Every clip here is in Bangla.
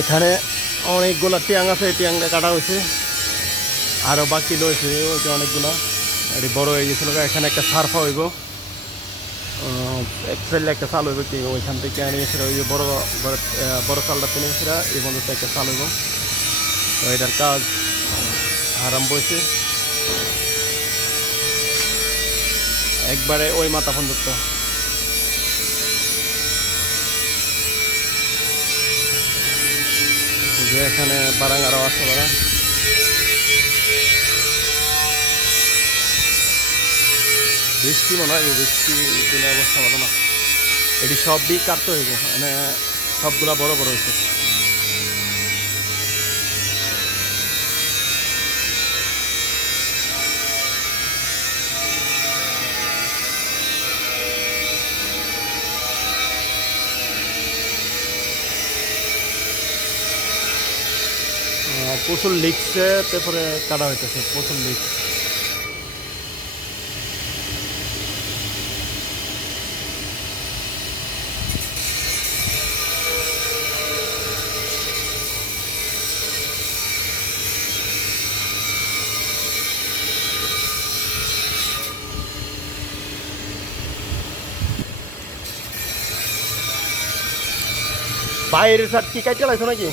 এখানে অনেকগুলা টিয়াং আছে, এই টিয়াংটা কাটা হয়েছে, আরও বাকি রয়েছে ওই যে অনেকগুলা। এটি বড় হয়ে গেছিল। এখানে একটা সার্ফা হইব, এক সাইডে একটা চাল হইব, কি ওইখান থেকে নিয়েছিল ওই যে বড় বড় বড় চালটা থেকে নিয়েছিল, এই বন্ধুতে একটা চাল হইব। তো এটার কাজ আরম্ভ হয়েছে একবারে ওই মাথা পর্যন্ত। যে এখানে বারাং আরও আছে বারাং। বৃষ্টি মনে হয়, বৃষ্টি দিনের অবস্থা ভালো না। এটি সবই কাটতে হইব, মানে সবগুলা বড় বড় হয়েছে। প্রচুর লিখছে, তারপরে কাটা হইতেছে প্রচুর লিক। বাইরের সার কি কাটতে লাগছো নাকি?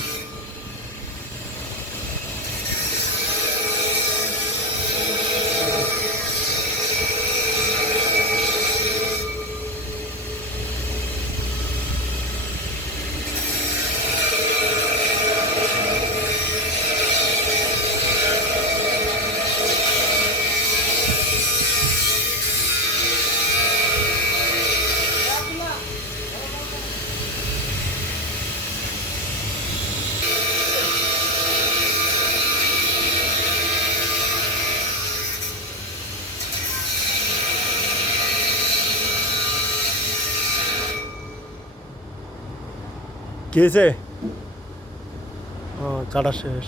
কি হয়েছে? কাটা শেষ।